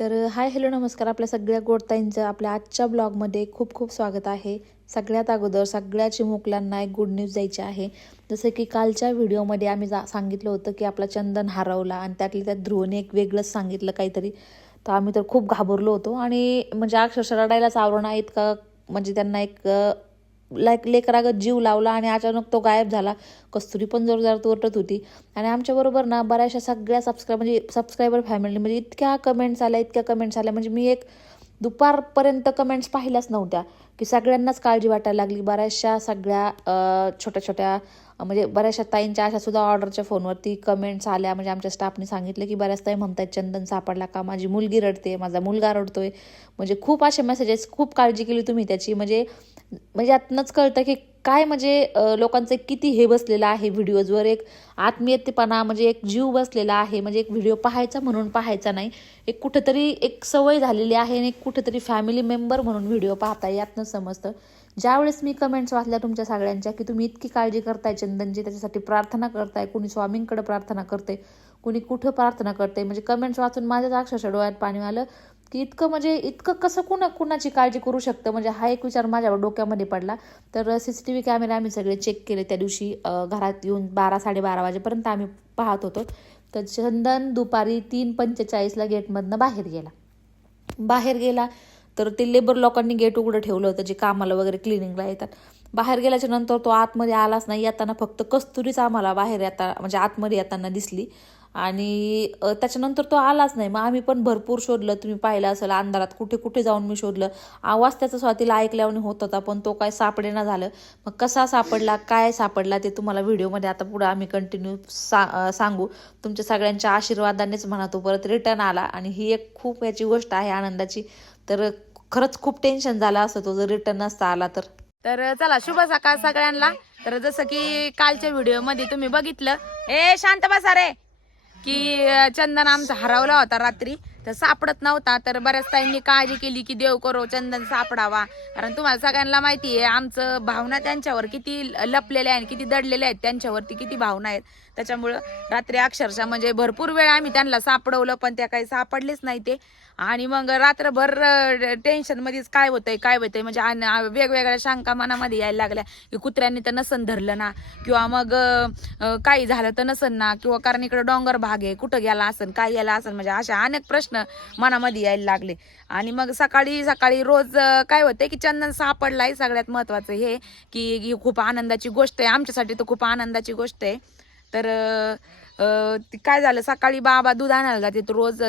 तर hi hello नमस्कार. आपल्या सगळ्या गोडताईंचं आपल्या आजच्या ब्लॉगमध्ये खूप खूप स्वागत आहे. सगळ्यात अगोदर सगळ्या चिमुकल्यांना एक गुड न्यूज द्यायची आहे. जसं की कालच्या व्हिडिओमध्ये आम्ही जा सांगितलं होतं की आपला चंदन हरवला आणि त्यातल्या त्यात ध्रुवने एक वेगळंच सांगितलं काहीतरी. तर आम्ही तर खूप घाबरलो होतो आणि म्हणजे अक्षरशः रडायलाच आवरण इतका म्हणजे त्यांना एक लाईक लेकरागत जीव लावला आणि अचानक तो गायब झाला. कस्तुरी पण जोरदार तोरटत होती. आणि आमच्याबरोबर ना बऱ्याचशा सगळ्या सबस्क्राईब म्हणजे सबस्क्रायबर म्हणजे इतक्या कमेंट्स आल्या इतक्या कमेंट्स आल्या. म्हणजे मी एक दुपारपर्यंत कमेंट्स पाहिल्याच नव्हत्या की सगळ्यांनाच काळजी वाटायला लागली. बऱ्याचशा सगळ्या छोट्या छोट्या म्हणजे बऱ्याचशा ताईंच्या अशा सुद्धा ऑर्डरच्या फोनवरती कमेंट्स आल्या. म्हणजे आमच्या स्टाफने सांगितलं की बऱ्याच ताई म्हणतात चंदन सापडला का? माझी मुलगी रडते माझा मुलगा रडतोय. म्हणजे खूप असे मेसेजेस खूप काळजी केली तुम्ही त्याची. म्हणजे म्हणजे यातनंच कळतं की काय म्हणजे लोकांचं किती हे बसलेलं आहे व्हिडिओजवर. एक आत्मीयतेपणा म्हणजे एक जीव बसलेला आहे. म्हणजे एक व्हिडिओ पाहायचा म्हणून पाहायचा नाही. एक कुठंतरी एक सवय झालेली आहे आणि एक कुठंतरी फॅमिली मेंबर म्हणून व्हिडिओ पाहताय यातनं समजतं. ज्यावेळेस मी कमेंट्स वाचल्या तुमच्या सगळ्यांच्या की तुम्ही इतकी काळजी करताय चंदनची त्याच्यासाठी प्रार्थना करताय कुणी स्वामींकडे प्रार्थना करते कुणी कुठं प्रार्थना करते म्हणजे कमेंट्स वाचून माझ्याच अक्षरशः डोळ्यात पाणी आलं. की इतकं म्हणजे इतकं कसं कुणा कुणाची काळजी करू शकतं? म्हणजे हा एक विचार माझ्या डोक्यामध्ये पडला. तर सी सी टी व्ही कॅमेरे आम्ही सगळे चेक केले त्या दिवशी. घरात येऊन बारा साडेबारा वाजेपर्यंत आम्ही पाहत होतो. तर चंदन दुपारी तीन पंचेचाळीसला गेटमधनं बाहेर गेला. बाहेर गेला तर ते लेबर लोकांनी गेट उघडं ठेवलं होतं जे कामाला वगैरे क्लिनिंगला येतात. बाहेर गेल्याच्यानंतर तो आतमध्ये आलाच नाही. येताना फक्त कस्तुरीच आम्हाला बाहेर येता म्हणजे आतमध्ये येताना दिसली. आणि त्याच्यानंतर तो आलाच नाही. मग आम्ही पण भरपूर शोधलं. तुम्ही पाहिलं असेल अंधारात कुठे कुठे जाऊन मी शोधलं. आवाज त्याचा स्वातीला ऐकल्यावर होत होता पण तो काय सापडेना झालं. मग कसा सापडला काय सापडला ते तुम्हाला व्हिडिओमध्ये आता पुढे आम्ही कंटिन्यू सा सांगू. तुमच्या सगळ्यांच्या आशीर्वादानेच म्हणा तो परत रिटर्न आला. आणि ही एक खूप याची गोष्ट आहे आनंदाची. तर खरंच खूप टेन्शन झालं असं तो जर रिटर्न नसता आला तर. तर चला शुभ सकाळ सगळ्यांना. तर जसं की कालच्या व्हिडिओमध्ये तुम्ही बघितलं. ए शांत बसा रे. की चंदन आमचा हरवला होता रात्री. तर सापडत नव्हता तर बऱ्याच ताईंनी काळजी केली की देव करो चंदन सापडावा. कारण तुम्हाला सगळ्यांना माहिती आहे आमचं भावना त्यांच्यावर किती लपलेल्या आहेत किती दडलेल्या आहेत त्यांच्यावरती किती भावना आहेत. त्याच्यामुळं रात्री अक्षरशः म्हणजे भरपूर वेळ आम्ही त्यांना सापडवलं पण त्या काही सापडलेच नाही ते. आणि मग रात्रभर टेन्शन मध्येच काय होतंय काय होतंय? म्हणजे वेगवेगळ्या शंका मनामध्ये यायला लागल्या की कुत्र्यांनी तर नसन धरलं ना किंवा मग काही झालं तर नसन ना किंवा कारण इकडे डोंगर भाग आहे कुठं गेला असन काय गेला असन म्हणजे अशा अनेक प्रश्न मनामध्ये यायला लागले. आणि मग सकाळी सकाळी रोज काय होतंय की चंदन सापडलाय सगळ्यात महत्वाचं हे की ही खूप आनंदाची गोष्ट आहे. आमच्यासाठी तर खूप आनंदाची गोष्ट आहे. तर काय झालं? सकाळी बाबा दूध आणायला जाते रोज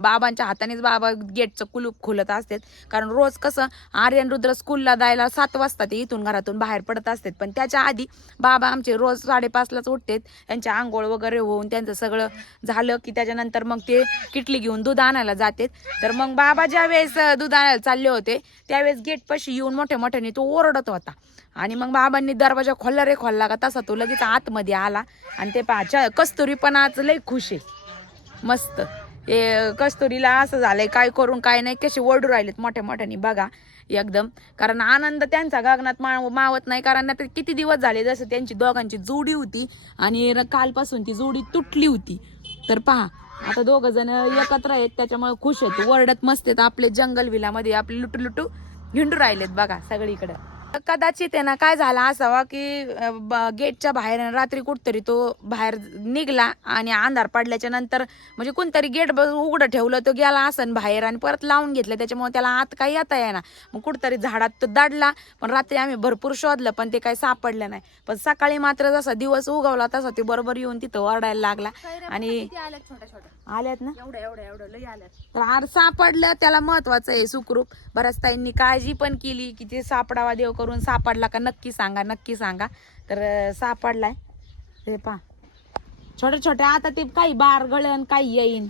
बाबांच्या हातानेच बाबा गेटचं कुलूप खोलत असतात. कारण रोज कसं आर्यन रुद्र स्कूलला जायला सात वाजता ते इथून घरातून बाहेर पडत असतात. पण त्याच्या आधी बाबा आमचे रोज साडेपाचलाच उठतात. त्यांच्या आंघोळ वगैरे होऊन त्यांचं सगळं झालं की त्याच्यानंतर मग ते किटली घेऊन दूध आणायला जातात. तर मग बाबा ज्या वेळेस दूध आणायला चालले होते त्यावेळेस गेटपाशी येऊन मोठ्या मोठ्याने तो ओरडत होता. आणि मग बाबांनी दरवाजा खोलला रे खोलला का तसा तो लगेच आतमध्ये आला. आणि ते पाच्या कस्तुरी पण आज लय खुश आहे. मस्त. ए कस्तुरीला असं झालंय काय करून काय नाही कसे ओरडू राहिलेत मोठ्या मोठ्याने बघा एकदम. कारण आनंद त्यांचा गगनात माव मावत नाही कारण आता किती दिवस झाले जसं त्यांची दोघांची जोडी होती आणि कालपासून ती जोडी तुटली होती. तर पहा आता दोघं जण एकत्र आहेत त्याच्यामुळे खुश आहेत. ओरडत मस्त आहेत आपले जंगल विलामध्ये आपले लुटू लुटू हिंडू राहिलेत बघा सगळीकडं. कदाचित आहे ना काय झाला असावा की गेटच्या बाहेर रात्री कुठतरी तो बाहेर निघला आणि अंधार पडल्याच्या नंतर म्हणजे कोणतरी गेट उघडं ठेवलं तो गेला असन बाहेर आणि परत लावून घेतलं. त्याच्यामुळे त्याला आत काही येता येईना. मग कुठतरी झाडात तो दडला पण रात्री आम्ही भरपूर शोधलं पण ते काही सापडलं नाही. पण सकाळी मात्र जसा दिवस उगवला तसा ते बरोबर येऊन तिथं ओरडायला लागला. आणि आल्यात ना? एवढं एवढं एवढं लई आल्यात. तर आर सापडलं त्याला महत्वाचं आहे सुखरूप. बऱ्याच ताईंनी काळजी पण केली की ते सापडावा देव करून सापडला का नक्की सांगा नक्की सांगा. तर सापडलाय. ते पा छोटे छोटे आता ते काही बार गळण काही येईन.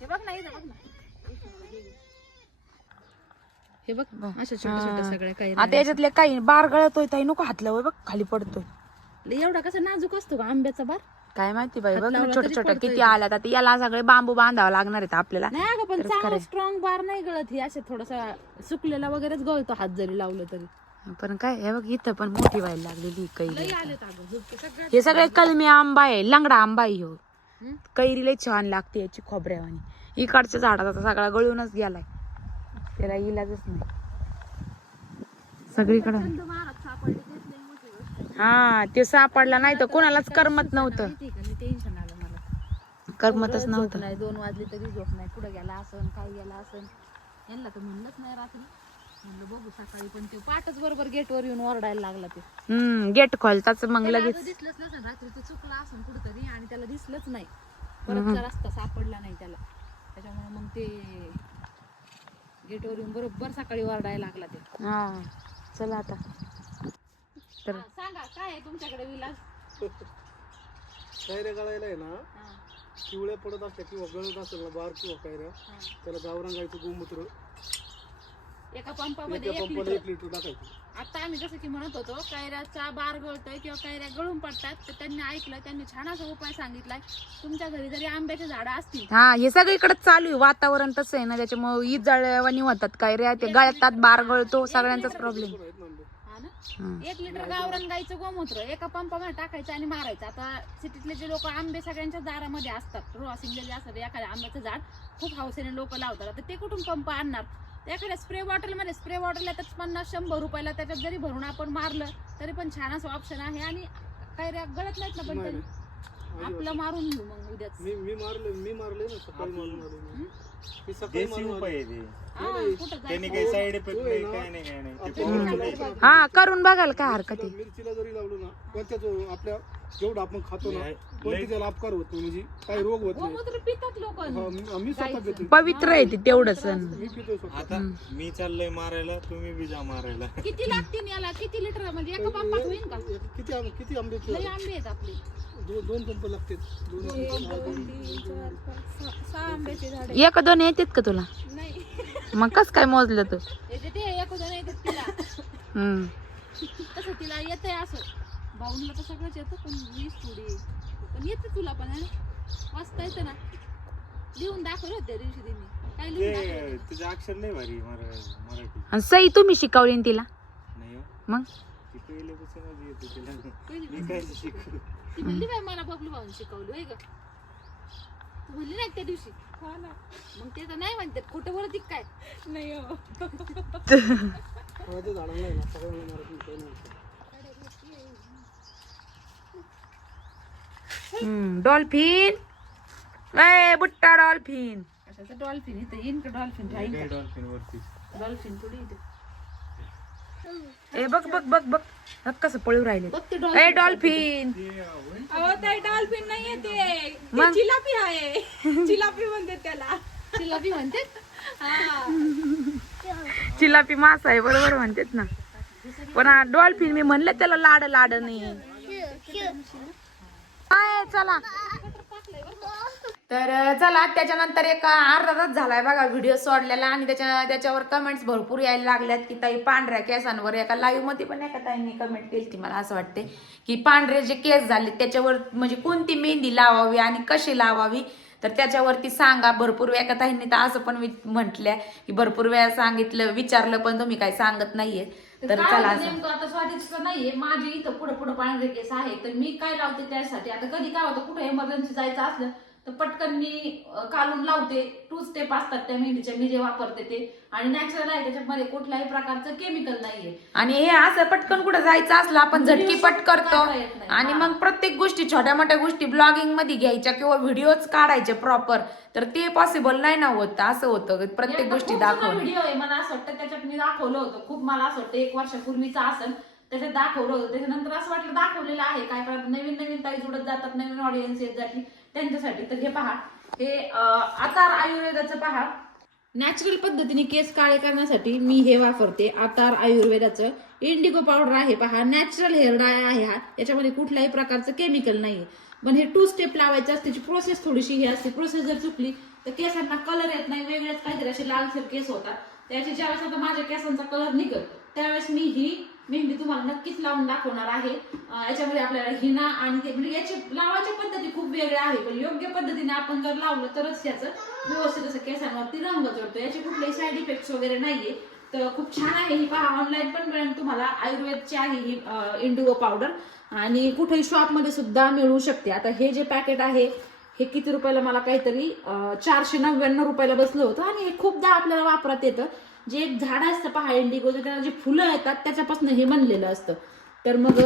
हे बघ नाही बघ ना. हे बघ अशा छोट्या छोट्या सगळ्या काही आता याच्यातले काही बार गळतोय ताई नको हातलं बघ खाली पडतोय. एवढा कसा नाजूक असतो का आंब्याचा बार? काय माहिती बाई बघ लावला छोटे तरी छोटे पडतोय. किती आल्यात. आता याला सगळे बांबू बांधावं लागणार आहेत आपल्याला. नाही अगं पण चांगला. स्ट्रॉंग बार नाही गळत ही. असे थोडासा सुकलेला वगैरेच गळतो हात जरी लावलं तरी. पण काय हे बघ इथं पण मोठी व्हायला लागलेली कैरी हे सगळे कलमी आंबा आहे लंगडा आंबा आहे ह्यो. कैरी लय छान लागते याची खोबऱ्यावानी. इकडच्या आता सगळा गळूनच गेलाय. त्याला इलाजच नाही. सगळीकडे. हा ते सापडला नाही तर कोणालाच करमत नव्हतं. टेन्शन आलं मला. करमतच नव्हतं. नाही दोन वाजले तरी झोप नाही. कुठं गेला असन? काय गेला असन? यांना तर म्हणलंच नाही रात्री. म्हणलं बघू सकाळी. पण ते पाठच बरोबर गेटवर येऊन ओरडायला लागला ते. हम्म गेट खोलताच मग लगेच. दिसलंच नसेल रात्री तो चुकला असून कुठतरी आणि त्याला दिसलंच नाही. परतचा रस्ता सापडला नाही त्याला. त्याच्यामुळे मग ते गेटवर येऊन बरोबर सकाळी ओरडायला लागला ते. हा चला आता. तर हा, सांगा काय आहे तुमच्याकडे विलास? कैऱ्या गळायला आहे ना हा, पिवळ्या पडत असल्या किंवा गळत असेल ना बार किंवा कैऱ्या हा. त्याला गावरंगायचं गोमूत्र. एका पंपामध्ये एका एक पंपाला लिटर एक लिटर टाकायचं. आता आम्ही जसं की म्हणत होतो कैऱ्याचा बार गळतोय किंवा कैऱ्या गळून पडतात तर त्यांनी ऐकलं त्यांनी छान असा उपाय सांगितलाय. तुमच्या घरी जरी आंब्याचे झाडं असतील हा हे सगळीकडे चालू आहे वातावरण तसं आहे ना त्याच्यामुळे ईद जळवानी होतात काय रे ते गळतात बार गळतो सगळ्यांचाच प्रॉब्लेम एक लिटर गावरान गाईचं गोमूत्र एका पंपामध्ये टाकायचं आणि मारायचं. आता सिटीतले जे लोक आंबे सगळ्यांच्या दारामध्ये असतात रो सिंगलेले असतात एखाद्या आंब्याचं झाड खूप हौसेने लोक लावतात. आता ते कुठून पंप आणणार? तर एखाद्या स्प्रे बॉटलमध्ये स्प्रे बॉटल येतात पन्नास शंभर रुपयाला त्याच्यात जरी भरून आपण मारलं तरी पण छान असं ऑप्शन आहे आणि रे गळत नाहीत ना पण. आपलं मारून घेऊ मग उद्याच. मी मी मारले मी मारले ना सकाळी मारून आलो मी. मी सकाळी देशी मारून उपाय आलो. आहे ते हा, कुठं त्यांनी जायचं काही साईड इफेक्ट नाही काय नाही काय नाही ते पाहून. हा करून बघाल काय हरकत आहे मिरचीला जरी लावलो ना कोणत्या जो आपल्या जेवढं आपण खातो ना कोणती त्याला अपकार होत नाही म्हणजे काही रोग होत नाही. गोमूत्र पितात लोक. हा, मी- आम्ही स्वतः पितो पवित्र आहे ते तेवढंच. मी पितो स्वतः. आता मी चाललंय मारायला तुम्ही बी जा मारायला. किती लागतील याला? किती लिटर? म्हणजे एका पंपात होईल का? एक- किती आंबे किती आंब्याचे लई आंबे आहेत आपले. दोन दोन पंप दोन सहा आंब्याचे झाड एक दोन येतात का तुला? नाही. मग कस काय मोजलं तू? येते ते एक दोन येतात तिला. हम्म. तसं तिला येतंय असं. भाऊनला तर सगळंच येतं पण वीस थोडी. पण येते तुला पण है ना? वाचता येतं ना. लिहून दाखवलं होतं त्या दिवशी तिने. काय लिहून दाखवलं ते? तुझं अक्षर लय भारी मरा- मराठी. आणि सई तुम्ही शिकवली ना तिला? नाही हो. मग? ती पहिल्यापासूनच येते तिला. पहिली मी काय शिकू ती म्हणली बाई मला बबलू भाऊन शिकवलं होय ग. तू म्हणली नाही का त्या दिवशी. मग ते तर नाही म्हणतात. खोटं बोलत काय? नाही हो. फळाच्या झाडांना आहे ना सगळ्यांना मारत नाही, काही नाही. हम्म डॉल्फिन. ए बुट्टा डॉल्फिन. कशाचं डॉल्फिन इथं येईन का डॉल्फिन राहील डॉल्फिन वरती. डॉल्फिन थोडी इथे. ए बघ बघ बघ बघ. बघ कसं पळू राहिले. बघ ते ए डॉल्फिन. डॉल्फिन नाहीये ते. मग? जिलापी आहे. जिलापी म्हणते त्याला. जिलाबी म्हणते चिलापी मासा आहे बरोबर म्हणतात ना. पण डॉल्फिन मी म्हणलं त्याला लाड लाड नाही. काय चला. तर चला त्याच्यानंतर एक अर्धा तास झालाय बघा व्हिडिओ सोडलेला आणि त्याच्या त्याच्यावर कमेंट्स भरपूर यायला लागल्यात की ताई पांढऱ्या केसांवर एका लाईव्हमध्ये पण एका ताईंनी कमेंट केली ती मला असं वाटते की पांढरे जे केस झाले त्याच्यावर म्हणजे कोणती मेहंदी लावावी आणि कशी लावावी? तर त्याच्यावरती सांगा भरपूर वेळा एका ताईंनी तर असं पण म्हटलंय की भरपूर वेळा सांगितलं विचारलं पण तुम्ही काही सांगत नाहीये. तर काय चला होतं असं. नेमकं? आता स्वादिष्ट नाहीये. माझे इथं पुढे पुढे पांढरे केस आहे तर मी काय लावते त्यासाठी? आता कधी काय होतं? कुठे इमर्जन्सी जायचं असलं तर पटकन मी अं, काढून लावते. टू स्टेप असतात त्या मेहंदीच्या मी जे वापरते ते. आणि नॅचरल आहे. त्याच्यामध्ये कुठल्याही प्रकारचं केमिकल नाहीये. आणि हे असं पटकन कुठं जायचं असलं आपण झटकी पट करतो. आणि. मग प्रत्येक गोष्टी छोट्या मोठ्या गोष्टी ब्लॉगिंगमध्ये घ्यायच्या किंवा व्हिडिओज काढायचे प्रॉपर तर ते पॉसिबल नाही ना होत. असं होतं. प्रत्येक गोष्टी दाखवणं व्हिडिओ आहे. मला असं वाटतं त्याच्यात मी दाखवलं होतं. खूप मला असं वाटतं एक वर्षापूर्वीचा असेल. त्याच्यात दाखवलं होतं. त्याच्यानंतर असं वाटलं दाखवलेलं आहे. काय प्रकार नवीन नवीन ताई जुडत जातात. नवीन ऑडियन्स येत जातील. त्यांच्यासाठी. तर हे पहा. हे अं, आतार आयुर्वेदाचं पहा. नॅचरल पद्धतीने केस काळे करण्यासाठी मी हे वापरते. आतार आयुर्वेदाचं इंडिगो पावडर आहे पहा. नॅचरल हेअर डाय आहे हा. याच्यामध्ये कुठल्याही प्रकारचं केमिकल नाही पण हे टू स्टेप लावायचं असते त्याची प्रोसेस थोडीशी ही असते. प्रोसेस जर चुकली तर केसांना कलर येत नाही. वेगळेच काहीतरी असे लालसर केस होतात. त्याचे ज्यावेळेस आता माझ्या केसांचा कलर निघत त्यावेळेस मी ही मेहंदी तुम्हाला नक्कीच लावून दाखवणार आहे. याच्यामध्ये आपल्याला हिना आणि ते म्हणजे याची लावायच्या पद्धती खूप वेगळ्या आहे पण योग्य पद्धतीने आपण जर लावलं तरच याचं व्यवस्थित असं केसांवरती रंग चढतो याचे कुठलेही साईड इफेक्ट्स वगैरे नाहीये. तर खूप छान आहे ही पहा ऑनलाईन पण मिळेल तुम्हाला. आयुर्वेदची आहे ही इंडिगो पावडर आणि कुठेही शॉपमध्ये सुद्धा मिळू शकते. आता हे जे पॅकेट आहे हे किती रुपयाला मला काहीतरी चारशे नव्याण्णव रुपयाला बसलं होतं आणि हे खूपदा आपल्याला वापरात येतं. जे एक झाड असतं पहा इंडिगोचं त्याला जे फुलं येतात त्याच्यापासून हे बनलेलं असतं. तर मग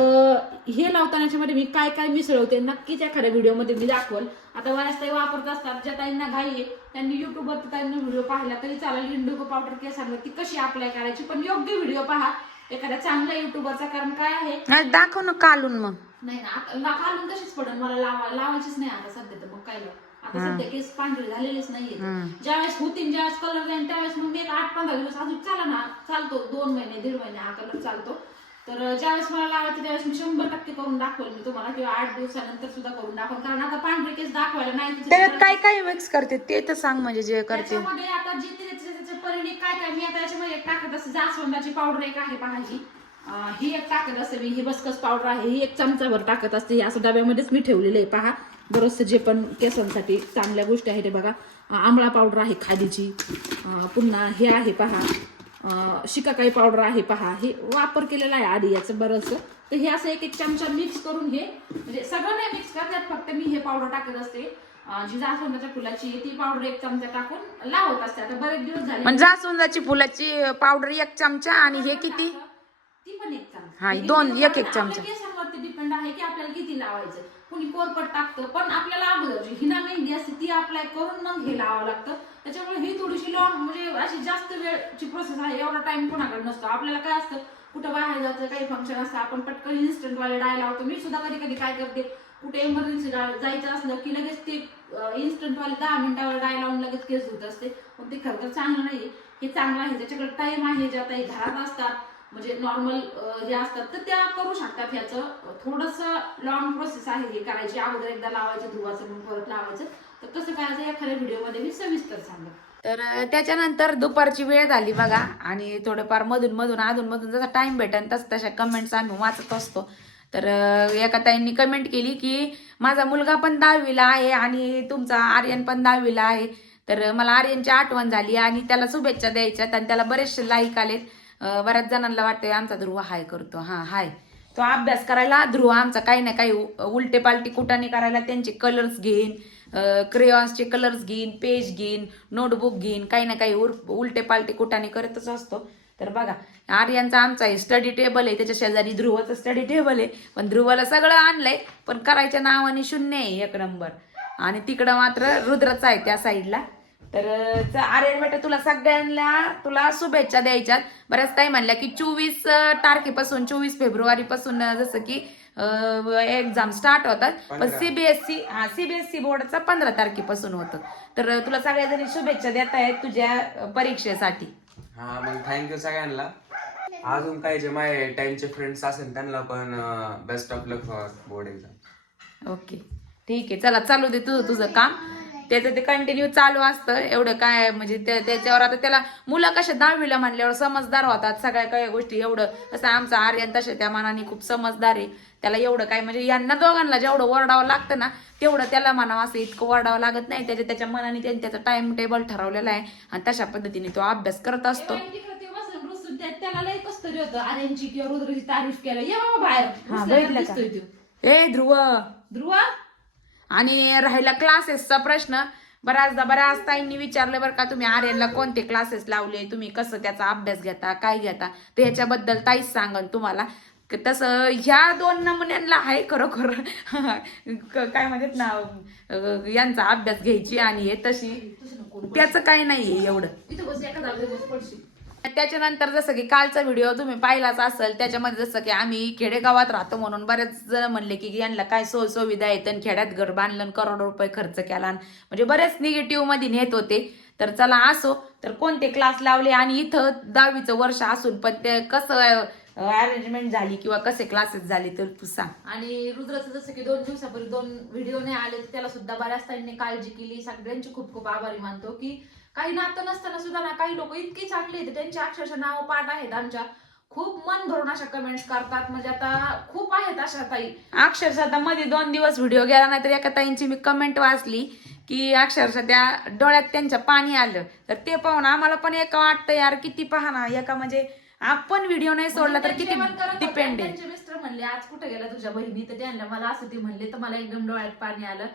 हे लावताना याच्यामध्ये मी काय काय मिसळवते नक्कीच एखाद्या व्हिडिओमध्ये मी दाखवल. आता बऱ्याच ताई वापरत असतात ज्या ताईंना घाई आहे त्यांनी युट्यूबवरती त्यांनी व्हिडिओ पाहिला तरी चालेल. इंडिगो पावडर केसांवरती कशी अप्लाय करायची पण योग्य व्हिडिओ पहा. एखाद्या चांगल्या युट्यूबरचा कारण काय आहे? दाखव ना कालून मग. नाही ना घालून तशीच पडेल. मला लावा लावायचीच नाही आता सध्या तर मग काय लावू? आता सध्या केस पांढरे झालेलेच नाहीये ज्यावेळेस होतील ज्यावेळेस कलर जाईल त्यावेळेस मग मी एक आठ पंधरा दिवस अजून चाला ना. चालतो दोन महिने दीड महिने हा कलर चालतो. तर ज्यावेळेस मला लावायचं त्यावेळेस मी शंभर टक्के करून दाखवेल मी तुम्हाला किंवा आठ दिवसानंतर सुद्धा करून दाखवेल. कारण आता पांढरे केस दाखवायला नाही त्याच्यात काय काय मिक्स करते ते तर सांग म्हणजे जे करते. त्याच्यामध्ये आता जे ते त्याचे त्याचे काय काय मी आता याच्यामध्ये एक टाकत असते. जास्वंदाची पावडर एक आहे पाहायची. ही एक टाकत असते मी. ही बसकस पावडर आहे. ही एक चमचाभर टाकत असते. ही असं डब्यामध्येच मी ठेवलेलं आहे. पहा. बरंचसं जे पण केसांसाठी चांगल्या गोष्टी आहेत ते बघा. अं, आमळा पावडर आहे खादीची. पुन्हा हे आहे पहा. शिकाकाई पावडर आहे पहा. हे वापर केलेला आहे आधी याचं बरंचसं तर हे असं एक एक चमचा मिक्स करून हे म्हणजे सगळं नाही मिक्स करतात फक्त मी हे पावडर टाकत असते. जी जास्वंदाच्या फुलाची ती पावडर एक चमचा टाकून लावत असते. आता बरेच दिवस झाले म्हणजे जास्वंदाची फुलाची पावडर एक चमचा आणि हे किती? ती पण एक चमचा. हा, दोन- किती एक- एक चमचा. केसांवरती डिपेंड आहे की आपल्याला किती लावायचं. कुणी कोरपट टाकतं पण आपल्याला अगोदरची हिना मेहंदी असते ती अप्लाय करून मग हे लावावं लागतं. त्याच्यामुळे ही थोडीशी लॉंग म्हणजे अशी जास्त वेळची प्रोसेस आहे एवढा टाइम कोणाकडे नसतो. आपल्याला काय असतं कुठं बाहेर जायचं काही फंक्शन असतं आपण पटकन इन्स्टंटवाले डाय लावतो. मी सुद्धा कधी कधी काय करते कुठे इमर्जन्सी जायचं असलं की लगेच ते इन्स्टंटवाले दहा मिनिटावर डाय लावून लगेच केस होत असते. पण ते खरं तर चांगलं नाही हे चांगलं आहे ज्याच्याकडे टाइम आहे ज्या ताई घरात असतात म्हणजे नॉर्मल हे असतात तर त्या करू शकतात ह्याचं. थोडस लॉंग प्रोसेस आहे हे करायची. अगोदर एकदा लावायचं धुवाचं मग परत लावायचं. तर कसं करायचं. या खऱ्या व्हिडिओमध्ये मी सविस्तर सांगेन. तर त्याच्यानंतर दुपारची वेळ झाली बघा. आणि थोडंफार मधून मधून अधून मधून जसा टाइम भेटेल तसं तशा कमेंट्स आम्ही वाचत असतो. तर एका ताईंनी कमेंट केली की माझा मुलगा पण दहावीला आहे आणि तुमचा आर्यन पण दहावीला आहे. तर मला आर्यनची आठवण झाली आणि त्याला शुभेच्छा द्यायच्यात आणि त्याला बरेचसे लाईक आलेत. बऱ्याच जणांना वाटतंय आमचा ध्रुव हाय करतो. हा हाय. तो अभ्यास करायला ध्रुव आमचा काही ना काही उलटे पालटी कुटाने करायला त्यांचे कलर्स घेईन क्रेयॉन्सचे कलर्स घेईन पेज घेईन नोटबुक घेईन काही ना काही उर उलटे पालटी कुटाने करतच असतो. तर बघा आर्यांचा आमचा आहे स्टडी टेबल आहे त्याच्या शेजारी ध्रुवाचं स्टडी टेबल आहे. पण ध्रुवाला सगळं आणलंय पण करायच्या नावाने शून्य आहे एक नंबर आणि तिकडं मात्र रुद्रच आहे त्या साईडला तर आर्यन बेटा तुला सगळ्यांना तुला शुभेच्छा द्यायच्यात. बऱ्याच काही म्हणल्या की चोवीस तारखेपासून चोवीस फेब्रुवारी पासून जसं की एक्झाम स्टार्ट होतात. पण सीबीएसई हा सीबीएसई बोर्डचा पंधरा तारखेपासून होतं. तर तुला सगळ्याजणी शुभेच्छा देत आहेत तुझ्या परीक्षेसाठी. हा मग थँक्यू सगळ्यांना. अजून काही जे माझे टाइमचे फ्रेंड्स असेल त्यांना पण best of luck for board exam okay ठीक आहे चला चालू दे तुझं तुझं काम. त्याचं ते कंटिन्यू चालू असतं. एवढं काय म्हणजे त्या- त्याच्यावर आता त्याला मुलं कशा दहावीला म्हणल्यावर समजदार होतात. सगळ्या काही गोष्टी एवढं. कसं आमचं आर्यन तसे त्या मानाने खूप समजदार आहे. त्याला एवढं काय म्हणजे यांना दोघांना जेवढं ओरडावं लागतं ना तेवढं त्याला म्हणावं असं इतकं ओरडावं लागत नाही. त्याच्या त्याच्या मनाने त्यांनी त्याचा टाइम टेबल ठरवलेला आहे. आणि तशा पद्धतीने तो अभ्यास करत असतो. त्याला तारीफ केलं. ये बाबा बाहेर. ए ध्रुव. ध्रुव? आणि राहिला क्लासेसचा प्रश्न. बऱ्याचदा बऱ्याच ताईंनी विचारलं बरं का तुम्ही आर्यनला कोणते क्लासेस लावले? तुम्ही कसं त्याचा अभ्यास घेता काय घेता? तर ह्याच्याबद्दल ताईच सांगन तुम्हाला. तसं ह्या दोन नमुन्यांना आहे खरोखर. क- काय म्हणतात ना यांचा अभ्यास घ्यायची आणि हे तशी. त्याचं काही नाही एवढं. त्याच्यानंतर जसं की कालचा व्हिडिओ तुम्ही पाहिलाच असेल त्याच्यामध्ये जसं की आम्ही खेडेगावात राहतो म्हणून बरेच जण म्हणले की यांना काय सोय सुविधा आहेत आणि खेड्यात घर बांधलं करोडो रुपये खर्च केला आणि म्हणजे बरेच निगेटिव्हमध्ये नेत होते. तर चला असो तर कोणते क्लास लावले आणि इथं दहावीचं वर्ष असून पण ते कसं अरेंजमेंट झाली किंवा कसे क्लासेस झाले तर तू सांग. आणि रुद्राचं जसं की दोन दिवसापूर्वी दोन व्हिडिओ नाही आले त्याला सुद्धा बऱ्याच ताईंनी काळजी केली. सगळ्यांची खूप खूप आभारी मानतो की काही नातं नसताना सुद्धा ना काही लोक इतकी चांगली आहेत त्यांची अक्षरशः नाव पाठ आहेत आमच्या. खूप मन भरून अशा कमेंट्स करतात. म्हणजे आता खूप आहेत अशा ताई. अक्षरशः आता मध्ये दोन दिवस व्हिडिओ गेला नाही तर एका ताईंची मी कमेंट वाचली की अक्षरशः त्या डोळ्यात त्यांच्या पाणी आलं. तर ते पाहून आम्हाला पण एका वाटतं यार किती पहा ना एका म्हणजे आपण व्हिडिओ नाही सोडला तर म्हणजे किती डिपेंड आहे. त्यांचे मिस्टर म्हणले आज कुठे गेला तुझ्या बहिणी तर त्यांना मला असं ते म्हणले तर मला एकदम डोळ्यात पाणी आलं.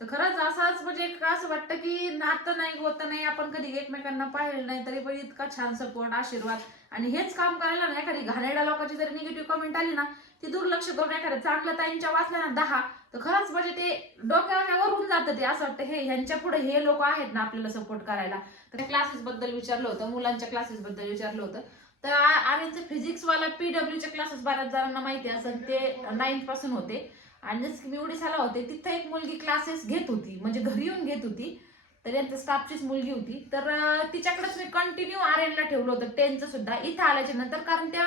तर खरंच असाच म्हणजे असं वाटतं की नातं नाही होतं नाही आपण कधी एकमेकांना पाहिलं नाही तरी पण इतका छान सपोर्ट आशीर्वाद. आणि हेच काम करायला ना एखादी घाणेरड्या लोकांची जरी निगेटिव्ह कमेंट आली ना ती दुर्लक्ष करून एखाद्या चांगलं ताईंच्या वाचल्या ना दहा तर खरंच म्हणजे ते डोक्यावर होऊन जातं ते. असं वाटतं हे ह्यांच्या पुढे हे लोक आहेत ना आपल्याला सपोर्ट करायला. तर क्लासेस बद्दल विचारलं होतं मुलांच्या क्लासेस बद्दल विचारलं होतं. तर आ- आर्यनचे फिजिक्स वाला पीडब्ल्यूचे क्लासेस बऱ्याच जणांना माहिती असेल ते नाईन्थपासून होते. आणि जसं की मी उडीसाला होते तिथं एक मुलगी क्लासेस घेत होती म्हणजे घरी येऊन घेत होती. तर यांच्या स्टाफचीच मुलगी होती. तर तिच्याकडेच मी कंटिन्यू आर्यनला ठेवलं होतं टेनचं सुद्धा. इथं आल्याच्यानंतर कारण त्या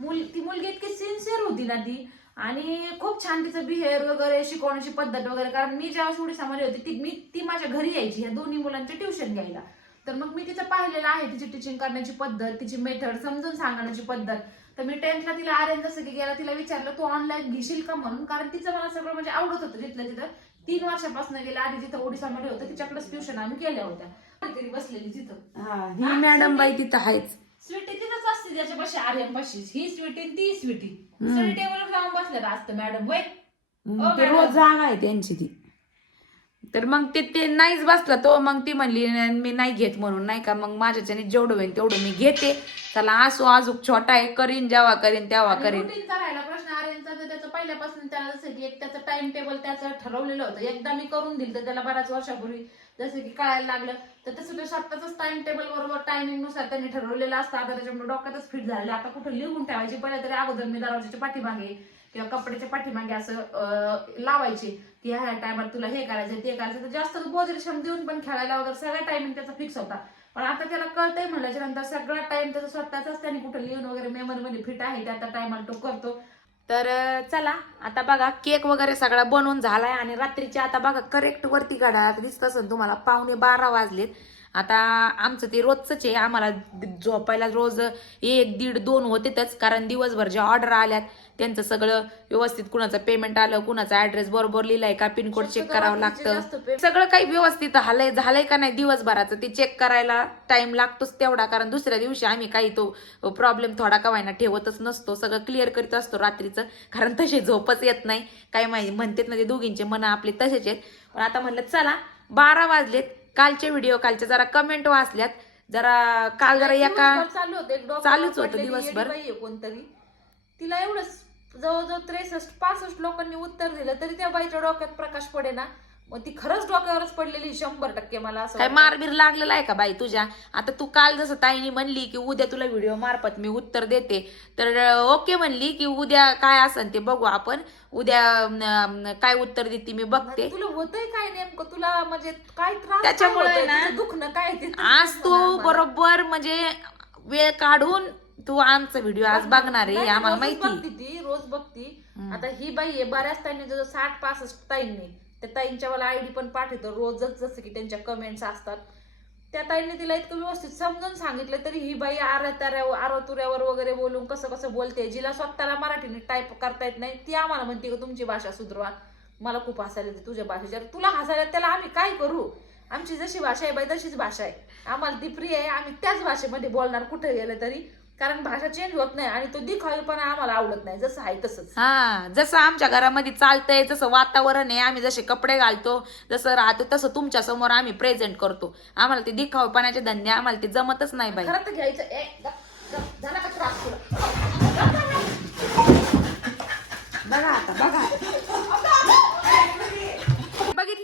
मुल ती मुलगी इतकी सिन्सिअर होती ना ती. आणि खूप छान तिचं बिहेअर वगैरे शिकवण्याची पद्धत वगैरे. कारण मी ज्यावेळेस उडीसामध्ये होती ती मी ती माझ्या घरी यायची ह्या दोन्ही मुलांचे ट्युशन घ्यायला. तर मग मी तिचं पाहिलेलं आहे तिची टीचिंग करण्याची पद्धत तिची मेथड समजून सांगण्याची पद्धत. तर मी टेन्थला तिला आर्यन जसं की गेला तिला विचारलं तू ऑनलाईन घेशील का म्हणून? कारण तिचं मला सगळं म्हणजे आवडत होतं तिथलं तिथं. तीन वर्षापासून गेल्या आधी जिथं ओडिसामध्ये होतं तिच्याकडेच ट्युशन आम्ही केल्या होत्या. कधीतरी बसलेली तिथं. ही मॅडम बाई तिथं आहेच. स्वीटी तिथंच असते त्याच्या पाशी आर्यन पाशीच ही स्वीटी ती स्वीटी स्टडी टेबलवर जाऊन बसलेलं असतं मॅडम वय मॅडम. रोज जागा आहे त्यांची ती. तर मग ते ते नाहीच बसला. तो मग ती म्हणली "न- मी नाही घेत म्हणून नाही का? मग माझ्याच्याने जेवढं होईल तेवढं मी घेते. त्याला असो अजून छोटा आहे करीन जेव्हा करीन तेव्हा करीन. राहिला प्रश्न. आर्यनचा तर त्याचं पहिल्यापासून त्याला जसं की एक त्याचं टाइम टेबल त्याचं ठरवलेलं होतं. एकदा मी करून दिलं तर त्याला बऱ्याच वर्षापूर्वी जसं की कळायला लागलं. तर तसं ते स्वतःच टाइम टेबल बरोबर टायमिंगनुसार त्यांनी ठरवलेलं असतं. आता त्याच्यामुळे डोक्यातच फिट झालेलं आता कुठं लिहून ठेवायची? पहिले तरी अगोदर मी दरवाजाच्या पाठीमागे किंवा कपड्याच्या पाठीमागे असं लावायचे. की ह्या टायमात तुला हे करायचं ते करायचं तर जास्त बोजरेशम देऊन पण खेळायला वगैरे सगळा टायमिंग त्याचा फिक्स होता. पण आता त्याला कळतंय म्हणल्याच्या नंतर सगळा टाइम त्याचा स्वतःचाच त्याने कुठं लिहून वगैरे मेमरी मध्ये फिट आहे त्या टायमाला तो करतो. तर चला आता बघा केक वगैरे सगळा बनवून झालाय आणि रात्रीचे आता बघा करेक्ट वरती गाडा दिसत असेल तुम्हाला पावणे बारा वाजलेत. आता आमचं ते रोजचंच आहे आम्हाला झोपायला रोज एक दीड दोन होतेतच कारण दिवसभर ज्या ऑर्डर आल्यात त्यांचं सगळं व्यवस्थित कुणाचं पेमेंट आलं कुणाचा ऍड्रेस बरोबर लिहिलाय का पिनकोड चेक करावं लागतं. सगळं काही व्यवस्थित झालंय झालंय का नाही दिवसभराचं ते चेक करायला टाइम लागतोच तेवढा कारण दुसऱ्या दिवशी आम्ही काही तो प्रॉब्लेम थोडा का व्हायना ठेवतच नसतो. सगळं क्लिअर करीत असतो रात्रीचं कारण तसे झोपच येत नाही. काय माहिती म्हणतात ना ते दोघींचे मन आपले तसेच आहेत. पण आता म्हणलं चला बारा वाजलेत. कालचे व्हिडिओ कालचे जरा कमेंट वाचल्यात. जरा काल जरा एका चालूच होतं दिवसभर. कोणतरी. तिला एवढंच जवळजवळ त्रेसष्ट पासष्ट लोकांनी उत्तर दिलं तरी त्या बाईच्या डोक्यात प्रकाश पडे ना मग ती खरंच डोक्यावरच पडलेली शंभर टक्के मला असं काय. मारबीर लागलेला आहे का बाई तुझ्या? आता तू काल जसं ताईने म्हणली की उद्या तुला व्हिडिओ मार्फत मी उत्तर देते. तर ओके म्हणली की उद्या काय असन ते बघू आपण. उद्या काय उत्तर देते मी बघते. तुला होतंय काय नेमकं? तुला म्हणजे काय त्रास त्याच्यामुळे दुखणं काय आज तू. बरोबर म्हणजे वेळ काढून तू आमचा व्हिडिओ आज बघणार आहे आम्हाला माहिती. ती रोज बघती. आता ही बाई आहे बऱ्याच ताईंनी जवळ साठ पासष्ट ताईंनी त्या ताईंच्या मला आयडी पण पाठवतो रोजच जसं की त्यांच्या कमेंट्स असतात. त्या ताईंनी तिला इतकं व्यवस्थित समजून सांगितलं तरी ही बाई आरत्याऱ्यावर आरोतुऱ्यावर वगैरे बोलून कसं कसं बोलते जिला स्वतःला मराठीने टाईप करता येत नाही ती आम्हाला म्हणते की तुमची भाषा सुधरवा. मला खूप हसायला येते तुझ्या भाषेच्या तुला हसायला त्याला आम्ही काय करू? आमची जशी भाषा आहे बाई तशीच भाषा आहे. आम्हाला ती प्रिय आहे आम्ही त्याच भाषेमध्ये बोलणार कुठे गेलं तरी. कारण भाषा चेंज होत नाही आणि तो दिखावीपणा आम्हाला आवडत नाही. जसं आहे तसंच. हा जसं आमच्या घरामध्ये चालतंय जसं वातावरण आहे आम्ही जसे कपडे घालतो जसं राहतो तसं तुमच्यासमोर आम्ही प्रेझेंट करतो. आम्हाला ते दिखावपणाचे धंदे आम्हाला ते जमतच नाही बाई. खरं तर घ्यायचं ए, ग- ग- झाला का त्रास तुला? बघा आता बघा.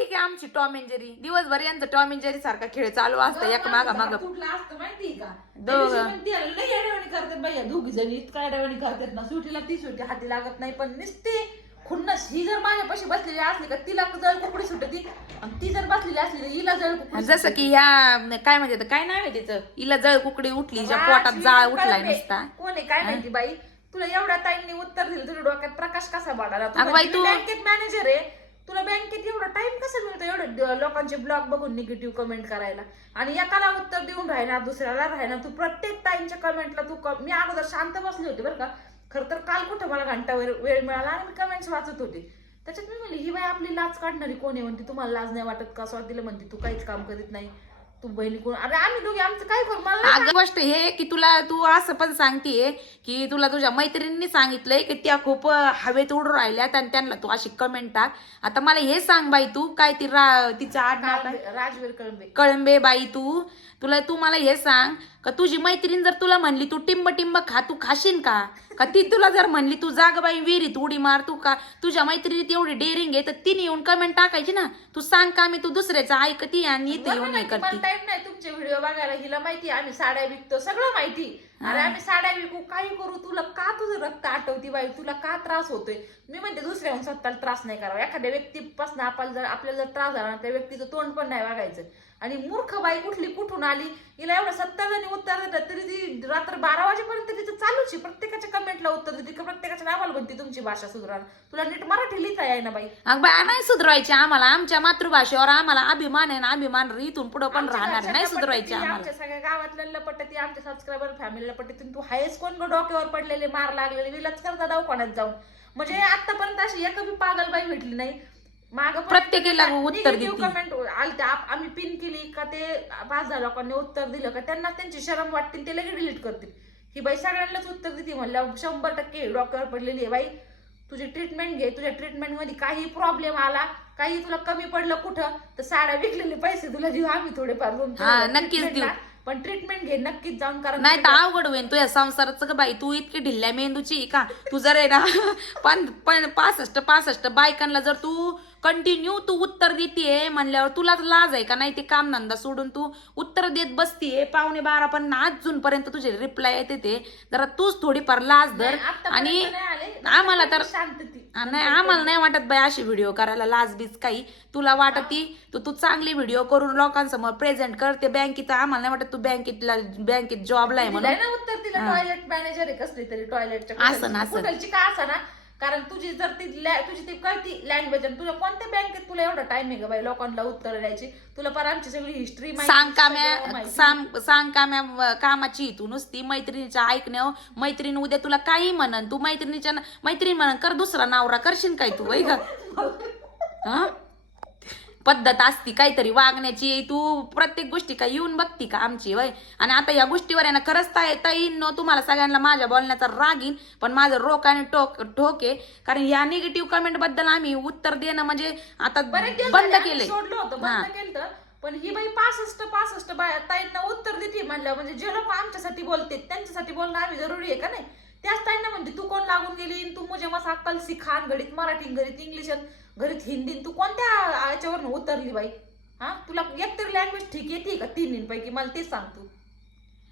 की आमची टॉम एंड जेरी दिवसभर यांचं टॉम जेरी सारखा खेळ चालू असतं एक मागा माग. तुटला असतं माहितीये का? दोघं. लई अडवणी करतात बाई दोघी जणी इतका अडवणी करतात ना सुटीला ती सुटी हाती लागत नाही पण नुसती खुन्नस ही जर माझ्यापाशी बसलेली असली का तिला जळ कुकडी सुटती आणि ती जर बसलेली असली तर हिला जळ कुकडी जसं की ह्या काय म्हणजे काय नाव आहे तिचं? हिला जळ कुकडी उठली ज्या. पोटात जाळ उठलाय. नुसता. कोण आहे काय माहिती बाई? तुला एवढ्या ताईंनी उत्तर दिलं तुझ्या डोक्यात प्रकाश कसा अगं बाई, म्हणती, तू- बँकेत मॅनेजर आहे. तुला बँकेत एवढा टाइम कसा मिळतो? एवढं लोकांचे ब्लॉग बघून निगेटिव्ह कमेंट करायला. आणि एकाला उत्तर देऊन राहिना दुसऱ्याला राहिना तू प्रत्येक टाइमच्या कमेंटला तू क- मी अगोदर शांत बसली होती बरं का. खरं तर काल कुठं मला घंटा वेळ मिळाला आणि मी कमेंट्स वाचत होते. त्याच्यात मी म्हणली ही बाई आपली लाच काढणारी कोण आहे? म्हणते तुम्हाला लाज नाही वाटत का? स्वातीला म्हणते तू काहीच काम करीत नाही. तू बहिणी कोण अरे आम्ही दोघे आमचं काय करू? मला अगं गोष्ट हे की तुला तू असं पण सांगतेय की तुला तुझ्या मैत्रिणींनी सांगितलंय की त्या खूप हवेत उडून राहिल्यात आणि त्यांना तू अशी कमेंट टाक. आता मला हे सांग बाई तू काय ती रा तिचं काय? राजवीर कळंबे. कळंबे बाई तू. तुला तू मला हे सांग का तुझी मैत्रीण जर तुला म्हणली तू टिंब टिंब खा तू खाशील का? का ती तुला जर म्हणली तू जाग बाई विहिरीत उडी मार तू का तुझ्या मैत्रिणीत एवढी डेअरिंग आहे तर तिने येऊन कमेंट टाकायची ना. तू सांग का मी तू दुसऱ्याचं ऐकती आणि इथे येऊन करते. टाइम नाही तुमचे व्हिडिओ बघायला. हिला माहिती आम्ही साड्या विकतो सगळं माहिती. अरे आम्ही साड्या विकू काही करू तुला का तुझं रक्त आठवती बाई? तुला का त्रास होतोय? मी म्हणते दुसऱ्याहून स्वतःला त्रास नाही करावा. एखाद्या व्यक्तीपासून आपल्याला जर आपल्याला जर त्रास झाला ना त्या व्यक्तीचं तोंड पण नाही वागायचं आणि मूर्ख बाई कुठली कुठून आली? हिला एवढं सत्तर जणी उत्तर देतात तरी ती रात्र बारा वाजेपर्यंत तिचं चालूच आहे. प्रत्येकाच्या कमेंटला उत्तर देते का प्रत्येकाच्या नावाला म्हणते तुमची भाषा सुधारा तुला नीट मराठी लिहिता आहे ना बाई. अग बाय नाही सुधरवायची आम्हाला. आमच्या मातृभाषेवर आम्हाला अभिमान आहे ना अभिमान इथून पुढे पण राहणार नाही सुधरवायची आम्हाला. आमच्या सगळ्या गावातल्या पटते आमच्या सबस्क्रायबर फॅमिलीला पटते तू हायस कोण ग डोक्यावर पडलेले मार लागलेले विलाच करता दवाखान्यात जाऊन. म्हणजे आतापर्यंत अशी एक बी पागलबाई भेटली नाही. माग प्रत्येकीला उत्तर देते. कमेंट आलते. आप- आम्ही पिन केली का ते पाच दहा लोकांनी उत्तर दिलं का त्यांना त्यांची शरम वाटते ते लगेच डिलीट करतील. ही बाई सगळ्यांनाच उत्तर देते म्हणल्यावर शंभर टक्के डोक्यावर पडलेली आहे. बाई तुझी ट्रीटमेंट घे. तुझ्या ट्रीटमेंटमध्ये काही प्रॉब्लेम आला काही तुला कमी पडलं कुठं तर साड्या विकलेले पैसे तुला देऊ आम्ही थोडेफार दोन तीन हा, हजार. नक्कीच treatment ला. देऊ. पण ट्रीटमेंट घे नक्कीच जाऊन कारण नाही तर अवघड होईल तुझ्या संसाराचं का बाई. तू इतकी ढिल्ल्या मेंदूची आहे का? तू जर आहे ना पण पण पासष्ट पासष्ट बायकांना जर तू कंटिन्यू तू उत्तर देतेय म्हणल्यावर तुलाच लाज आहे का? नाही ते कामधंदा सोडून तू उत्तर देत बसतीये. पावणे बारा पण अजूनपर्यंत तुझे रिप्लाय येते ते. जरा तूच थोडीफार लाज धर. आणि. आम्हाला तर नाही आम्हाला नाही वाटत बाई अशी व्हिडिओ करायला लाज बीज काही. तुला वाटती? तू तू चांगली व्हिडिओ करून लोकांसमोर प्रेझेंट करते बँकेत आम्हाला नाही वाटत तू बँकेतला बँकेत जॉबला आहे म्हणून. दिलंय ना उत्तर तिला टॉयलेट मॅनेजर आहे कसली तरी टॉयलेटच्या असं ना, असं. का असं ना? कारण तुझी जर ती तुझी ती कळती लँग्वेज आणि तुला कोणत्या बँकेत तुला एवढा टाइम आहे का बाई लोकांना उत्तर द्यायची? तुला पर आमची सगळी हिस्ट्री सांग काम्या सांग सांग काम्या कामाची तू नुसती मैत्रिणीच्या ऐकण्यावर. मैत्रीण उद्या तुला काही म्हणन तू मैत्रिणीच्या न- मैत्रीण म्हणन कर दुसरा नवरा करशील काय तू का हा? पद्धत असती काहीतरी वागण्याची तू प्रत्येक गोष्टी काय येऊन बघती का आमची वय? आणि आता या गोष्टीवर आहे ना खरंच ताई ताई न तुम्हाला सगळ्यांना माझ्या बोलण्याचा राग येईल पण माझं रोक आणि टोक ठोक आहे. कारण या निगेटिव्ह कमेंटबद्दल आम्ही उत्तर देणं म्हणजे आता बंद केलंय. सोडलं होतं हा. बंद केलं पण ही बाई पासष्ट पासष्ट बाया ताईंना उत्तर देते म्हणलं म्हणजे जे लोक आमच्यासाठी बोलते त्यांच्यासाठी बोलणं आम्ही जरुरी आहे का नाही? त्याच ताईंना म्हणते तू कोण लागून गेली? तू मुझे मस अक्कल सिखान घडीत मराठी घडीत इंग्लिश घडीत हिंदी तू कोणत्या याच्यावर उतरली बाई? हा? तुला एकतरी लँग्वेज ठीक येते का तिन्हींपैकी? मला ते सांग तू.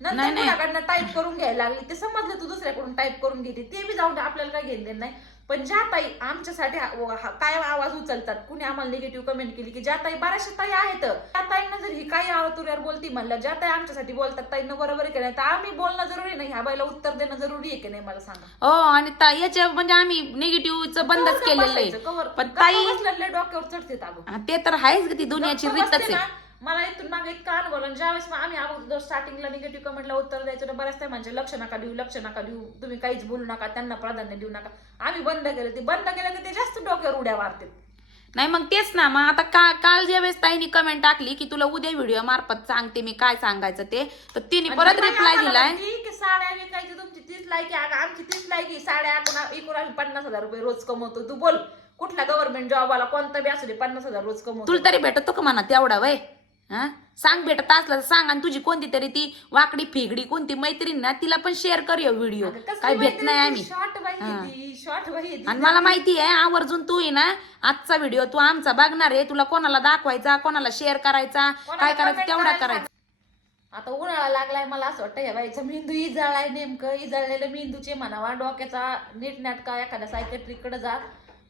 नाही, नंतर टाईप करून घ्यायला लागली ते समजलं तू दुसऱ्याकडून टाईप करून घेते. ते बी जाऊन दे, आपल्याला काय घेणं नाही. पण ज्या ताई आमच्यासाठी काय आवाज उचलतात? कुणी आम्हाला निगेटिव्ह कमेंट केली की ज्या ताई बऱ्याचशा ताई आहेत. त्या ताईंना जर ही काही तुऱ्यावर बोलती म्हणलं ज्या ताई आमच्यासाठी बोलतात ताईंना बरोबर आहे की नाही? तर आम्ही बोलणं जरुरी नाही. ह्या बाईला उत्तर देणं जरुरी आहे की नाही मला सांगा? हो आणि ता- याच्या म्हणजे आम्ही निगेटिव्हचं बंदच केलेलं आहे. पण ताई डोक्यावर चढते अगं. हा, ते तर आहेच ती दुनियाची गप्प रीतच बसते आहे. ना, मला इथून मागे इतका अनुभव. आणि ज्यावेळेस मग आम्ही अगोदर स्टार्टिंगला निगेटिव्ह कमेंटला उत्तर द्यायचं तर बऱ्याच टाइम म्हणजे लक्ष नका देऊ लक्ष नका देऊ. तुम्ही काहीच बोलू नका त्यांना प्राधान्य देऊ नका. आम्ही बंद केलं. ते बंद केलं की ते जास्त डोक्यावर उड्या मारते नाही मग तेच ना. मग आता का काल ज्या वेळेस ताईने कमेंट टाकली की तुला उद्या व्हिडिओ मार्फत सांगते मी काय सांगायचं ते तर तिने परत रिप्लाय दिलाय. की साड्या विकायची तुमची तीच लायकी? आमची तीच लायकी साड्या आपण आम्ही पन्नास हजार रुपये रोज कमवतो. तू बोल कुठला गव्हर्नमेंट जॉब आला कोणता बी असू दे पन्नास हजार रोज कमवतो. तुला तरी भेटतो का म्हणा तेवढा वय? हा? सांग भेटत असलं तर सांग आणि तुझी कोणती तरी ती वाकडी फेगडी कोणती मैत्रीण ना तिला पण शेअर कर व्हिडिओ काय भेट नाही आम्ही. शॉर्ट बाई. येते शॉर्ट बाई येते आणि मला माहिती आहे आवर्जून तू आहे ना आजचा व्हिडिओ तू आमचा बघणार आहे तुला कोणाला दाखवायचा कोणाला शेअर करायचा काय करायचं तेवढा करायचं? आता उन्हाळा लागलाय मला असं वाटतं बाईचा मेंदू इजाळाय नेमकं इजाळलेलं मेंदूचे म्हणावा डोक्याचा नीट नाटका एखाद्या सायकेट्रिकडे जा.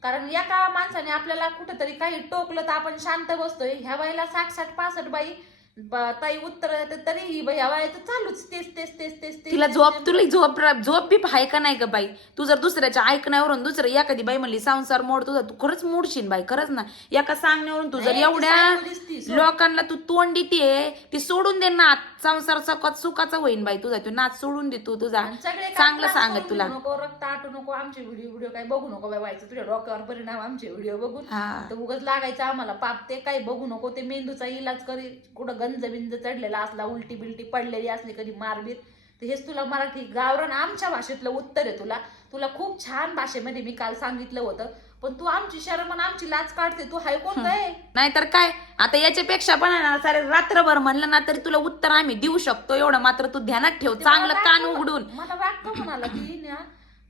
कारण एका माणसाने आपल्याला कुठंतरी काही टोकलं तर आपण शांत बसतोय. ह्या बाईला साठ साठ पासष्ट बाई ब- ताई उत्तर देते तरी ही बाई ह्या बाईचं चालूच तेच तेच तेच तेच तेच. तिला झोप. तुला झोप झोप बी आहे का नाही ग बाई? तू जर दुसऱ्याच्या ऐकण्यावरून दुसरं एखादी बाई म्हणली संसार मोड तुझा. तू खरंच मोडशील बाई खरंच ना. एका सांगण्यावरून तू जर नाही, ती एवढ्या सोड. लोकांना तू तोंड देते ती सोडून दे नाच संसार सकत सुखाचा होईन बाई तुझा तू नाच सोडून दे तू तुझा. आणि सगळे चांगलं सांगत करून तुला. घेऊ नको रक्त आटू नको आमचे व्हिडिओ व्हिडिओ काही बघू नको बाई व्हायचं तुझ्या डोक्यावर परिणाम आमचे व्हिडिओ बघून. हा. तर उगाच लागायचं आम्हाला पाप ते काही बघू नको ते मेंदूचा इलाज करी कुठं गंज बिंज चढलेला असला उलटी बिलटी पडलेली असली कधी मारबीर. तर हेच तुला मराठी गावरान आमच्या भाषेतलं उत्तर आहे तुला. तुला खूप छान भाषेमध्ये मी काल सांगितलं होतं. पण तू आमची शरम आणि आमची लाच काढते. तू हाय कोण काय? नाहीतर काय? आता याच्यापेक्षा पण आहे ना सारे रात्रभर म्हणलं ना तरी तुला उत्तर आम्ही देऊ शकतो. एवढं मात्र तू ध्यानात ठेव. चांगलं कान उघडून. मला वाटतं म्हणाला की ना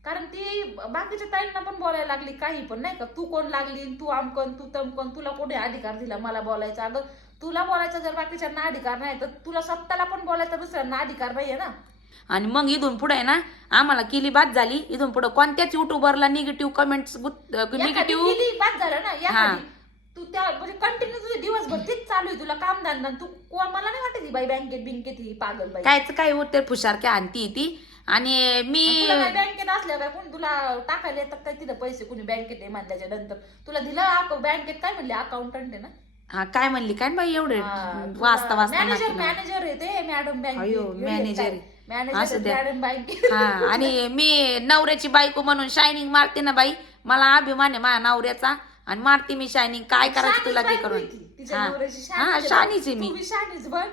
कारण ती बाकीच्या ताईंना पण बोलायला लागली काही पण. नाही का? तू कोण लागली? तू आमकन तू तमकन. तुला कोणी अधिकार दिला मला बोलायचा? अगं तुला बोलायचा जर बाकीच्यांना अधिकार नाही तर तुला स्वतःला पण बोलायचा दुसऱ्यांना अधिकार नाहीये ना. आणि मग इथून पुढे ना आम्हाला केली बात झाली. इथून पुढे कोणत्याच युट्यूबरला निगेटिव्ह कमेंट्स निगेटिव्ह केली, बाद झालं ना हा. तू त्या म्हणजे कंटिन्यू तुझे दिवसभर तेच चालू आहे तुला काम धंदा तू कोण मला नाही वाटत बाई बँकेत बिंकेत ही पागल बाई. कायच काय होते फुशारक्या आणती ती? आणि मी काय बँकेत असल्या काय कोण तुला टाकायला येतात काय? तिथं पैसे कुणी बँकेत आहे म्हणल्याच्या नंतर. तुला दिलं बँकेत काय म्हणले? अकाउंटंट आहे ना? हा काय म्हणली काय बाई एवढे वाचता वाचता मॅनेजर नाकी. मॅनेजर आहे ते मॅडम अयो, manager आहे. मॅनेजर द्या. मॅडम बँकेत हा आणि मी नवऱ्याची बायको म्हणून शायनिंग मारते ना बाई मला अभिमान आहे माझ्या नवऱ्याचा आणि मारते मी शायनिंग. काय करायचं तुला ते करून हा. हा शानीच आहे मी. शानीच बन.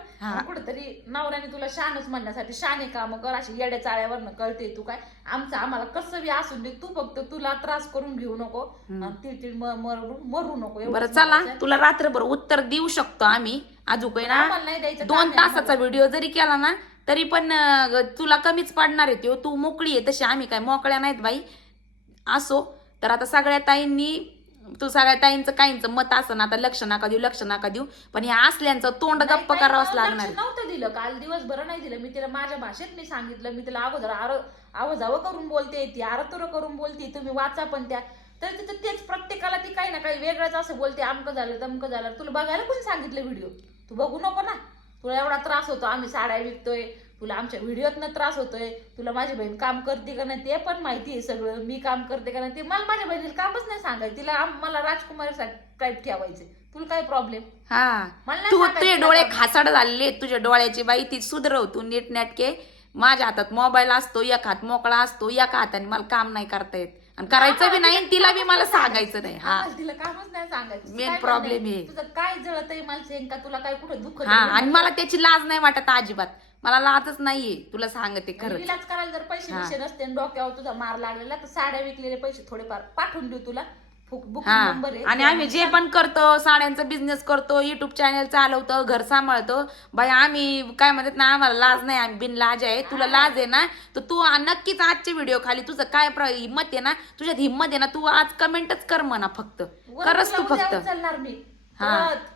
कुठेतरी नवऱ्याने तुला शानच म्हणण्यासाठी शाने काम कर अशी येड्या चाळ्यावरनं कळते तू काय. आमचं आम्हाला कसं बी असून दे तू फक्त तुला त्रास करून घेऊ नको. तिळतिळ मरू नको. बरं चला. तुला रात्रभर उत्तर देऊ शकतो आम्ही. अजून ना दोन तासाचा व्हिडिओ जरी केला ना तरी पण तुला कमीच पडणार आहे त्यो. तू मोकळी आहे तशी आम्ही काय मोकळ्या नाहीत बाई. असो. तर आता सगळ्या ताईंनी तू सगळ्या ताईंचं काहींचं मत असं ना आता लक्ष नका देऊ लक्ष नका देऊ. पण ह्या असल्यांचं तोंड गप्प नाही, करावंच मला लागणार. नव्हतं दिलं. काल दिवसभर नाही दिलं. मी तिला माझ्या भाषेत मी सांगितलं. मी तिला अगोदर आर आवाजावं करून बोलते ती आरतुर करून बोलते तुम्ही वाचा पण त्या. तर तिथं तेच प्रत्येकाला ती काही ना काही वेगळंच असं बोलते. आमकं झालं तमकं झालं. तुला बघायला कोणी सांगितलं व्हिडिओ? तू बघू नको ना. तुला एवढा त्रास होतो. आम्ही साड्या विकतोय. तुला आमच्या व्हिडिओतनं त्रास होतोय तुला माझी बहीण काम करते का नाही ते पण माहिती आहे सगळं. मी काम करते का नाही ते. मला माझ्या बहिणीला कामच नाही सांगायचं. तिला मला राजकुमारी टाईप ठेवायचे तुला काय प्रॉब्लेम हा. मला तू तुझे डोळे. खासाड झालेले तुझ्या डोळ्याची बाई ती सुधरव. तू नीटनेटके. माझ्या हातात मोबाईल असतो एक हात मोकळा असतो एका हाताने मला काम नाही करता येत. आणि करायचं बी नाही तिला बी मला सांगायचं. नाही. हा. तिला कामच नाही सांगायचं. problem म्हणणं आहे? तुझं काय जळत आहे मला का? तुला काय कुठं दुःख हा. आणि मला त्याची लाज नाही वाटत अजिबात. मला लाजच नाहीये तुला सांगते खरंच. इलाज करायला जर पैसे हा. बिशे नसते आणि डोक्यावर तुझा मार लागलेला तर साड्या विकलेले पैसे थोडेफार पाठवून देऊ तुला. बुकिंग हा. नंबर आहे. आणि आम्ही जे पण करतो साड्यांचा बिझनेस करतो युट्यूब चॅनल चालवतो घर सांभाळतो बाई आम्ही काय म्हणतात ना आम्हाला लाज नाही आम्ही बिन लाज आहे. तुला लाज आहे ना तर तू आ- नक्कीच आजच्या व्हिडिओ खाली तुझं काय प्र- हिंमत आहे ना तुझ्यात हिंमत आहे ना तू आज कमेंटच कर म्हणा फक्त. वर करच तू उद्या फक्त. उचलणार मी. हा. परत.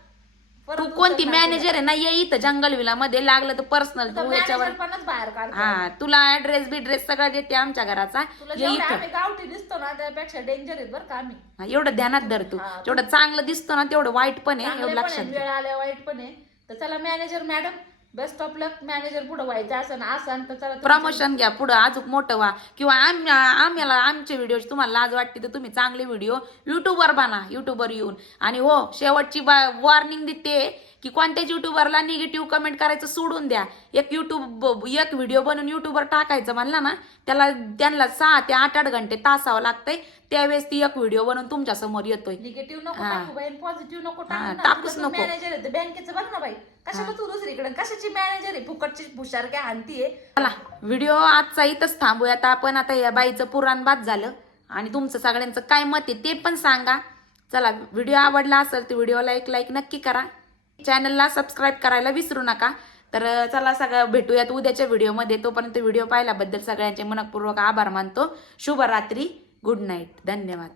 तू कोणती मॅनेजर आहे ना ये इथं जंगल विला मध्ये लागलं तर पर्सनल. तू तुझा याच्यावर manager पणच बाहेर काढतो हा तुला ऍड्रेस बिड्रेस सगळं देते आमच्या घराचा. तुला ये जेवढे इथं. आम्ही गावठी दिसतो ना त्यापेक्षा डेंजर आहेत बरं का आम्ही. हा, एवढं ध्यानात धर तू. जेवढं चांगलं दिसतो ना तेवढं वाईट पण आहे चांगले एवढं पण लक्षात घे. वेळ आल्या वाईट पण आहे. तर चला manager madam best of luck manager पुढे व्हायचं असं असं तर चला प्रमोशन घ्या पुढं अजून मोठं व्हा. किंवा आम- आम्हाला आमचे व्हिडिओ तुम्हाला लाज वाटते तर तुम्ही चांगले व्हिडिओ युट्यूबवर बना युट्यूबवर येऊन. आणि हो शेवटची वॉर्निंग देते की कोणत्याच युट्यूबरला निगेटिव्ह कमेंट करायचं सोडून द्या. एक युट्यूब एक व्हिडिओ बनवून युट्यूबवर टाकायचं म्हणलं ना त्याला त्यांना सहा ते आठ आठ घंटे तासावं लागतंय. त्यावेळेस ती एक व्हिडिओ बनवून तुमच्यासमोर येतोय. निगेटिव्ह नको. टाकू बाई पॉझिटिव्ह नको हा, टाकू. टाकूच नको. मॅनेजर आहे बँकेचं बघ ना बाई. कशाला तू दुसरीकडे? कशाची मॅनेजर आहे? फुकटची भुशार काय आणतीये चला व्हिडिओ आजचा इथंच थांबूया. आता आपण आता या बाईचं पुराण बाद झालं. आणि तुमचं सगळ्यांचं काय मत आहे ते पण सांगा. चला व्हिडिओ आवडला असेल तर व्हिडिओला एक लाईक नक्की करा. चॅनलला सबस्क्राईब करायला विसरू नका. तर चला सगळं भेटूयात उद्याच्या व्हिडिओमध्ये. तोपर्यंत व्हिडिओ पाहिल्याबद्दल सगळ्यांचे मनपूर्वक आभार मानतो. शुभरात्री. Good night. धन्यवाद.